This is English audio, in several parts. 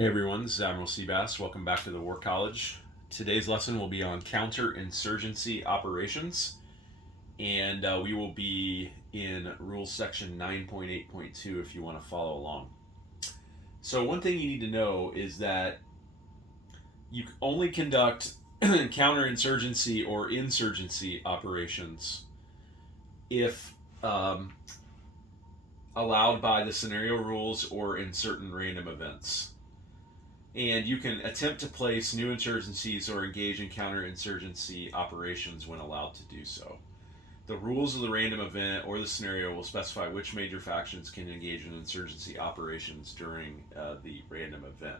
Hey everyone, this is Admiral Seabass. Welcome back to the War College. Today's lesson will be on counter-insurgency operations, and we will be in Rules Section 9.8.2 if you want to follow along. So one thing you need to know is that you only conduct counter-insurgency or insurgency operations if allowed by the scenario rules or in certain random events. And you can attempt to place new insurgencies or engage in counterinsurgency operations when allowed to do so. The rules of the random event or the scenario will specify which major factions can engage in insurgency operations during the random event.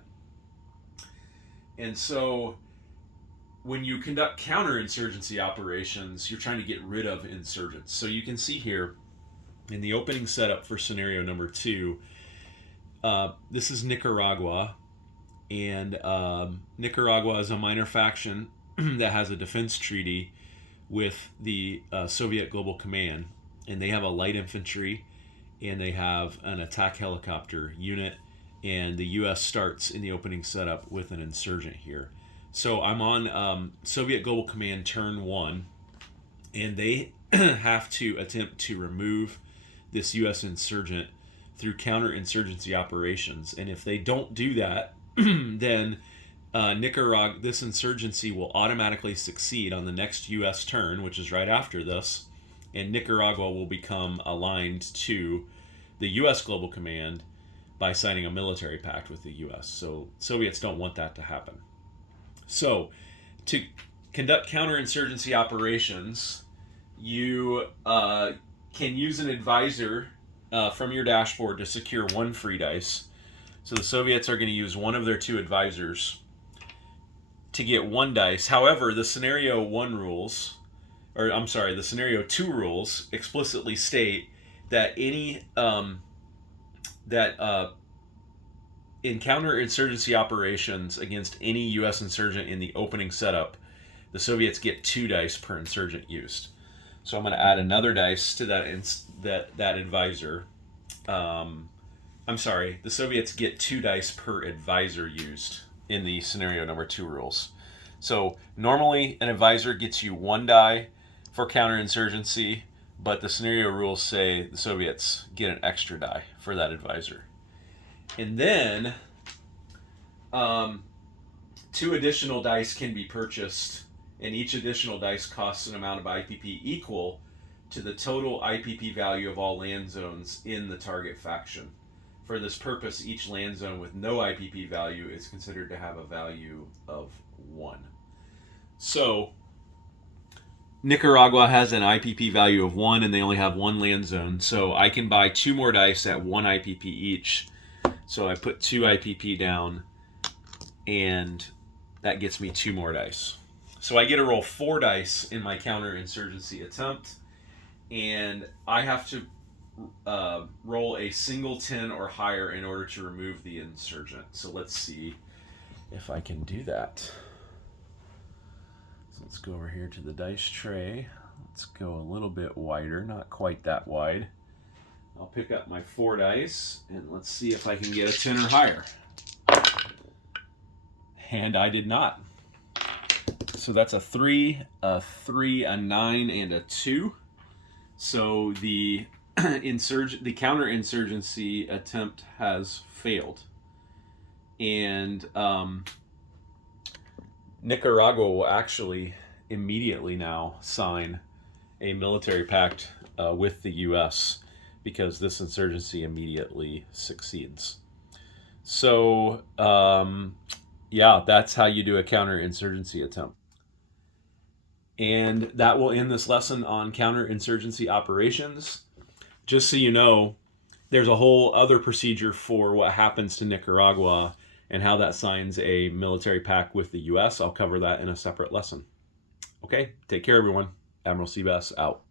And so when you conduct counterinsurgency operations, you're trying to get rid of insurgents. So you can see here in the opening setup for scenario number 2, this is Nicaragua. And Nicaragua is a minor faction that has a defense treaty with the Soviet Global Command, and they have a light infantry and they have an attack helicopter unit, and the U.S. starts in the opening setup with an insurgent here. So I'm on Soviet Global Command turn 1, and they have to attempt to remove this U.S. insurgent through counterinsurgency operations, and if they don't do that, then Nicaragua, this insurgency will automatically succeed on the next U.S. turn, which is right after this, and Nicaragua will become aligned to the U.S. Global Command by signing a military pact with the U.S. So Soviets don't want that to happen. So to conduct counterinsurgency operations, you can use an advisor from your dashboard to secure 1 free dice. So the Soviets are going to use one of their 2 advisors to get 1 dice. However, the scenario 2 rules explicitly state that in counterinsurgency operations against any U.S. insurgent in the opening setup, the Soviets get 2 dice per insurgent used. So I'm going to add another dice to that advisor. The Soviets get 2 dice per advisor used in the scenario number 2 rules. So normally an advisor gets you 1 die for counterinsurgency, but the scenario rules say the Soviets get an extra die for that advisor. And then 2 additional dice can be purchased, and each additional dice costs an amount of IPP equal to the total IPP value of all land zones in the target faction. For this purpose, each land zone with no IPP value is considered to have a value of 1. So Nicaragua has an IPP value of 1, and they only have 1 land zone. So I can buy 2 more dice at 1 IPP each. So I put 2 IPP down, and that gets me 2 more dice. So I get to roll 4 dice in my counterinsurgency attempt, and I have to roll a single 10 or higher in order to remove the insurgent. So let's see if I can do that. So let's go over here to the dice tray. Let's go a little bit wider, not quite that wide. I'll pick up my 4 dice, and let's see if I can get a 10 or higher. And I did not. So that's a 3, a 9, and a 2. So the counterinsurgency attempt has failed, and Nicaragua will actually immediately now sign a military pact with the U.S. because this insurgency immediately succeeds. So that's how you do a counterinsurgency attempt. And that will end this lesson on counterinsurgency operations. Just so you know, there's a whole other procedure for what happens to Nicaragua and how that signs a military pact with the U.S. I'll cover that in a separate lesson. Okay, take care, everyone. Admiral Seabass out.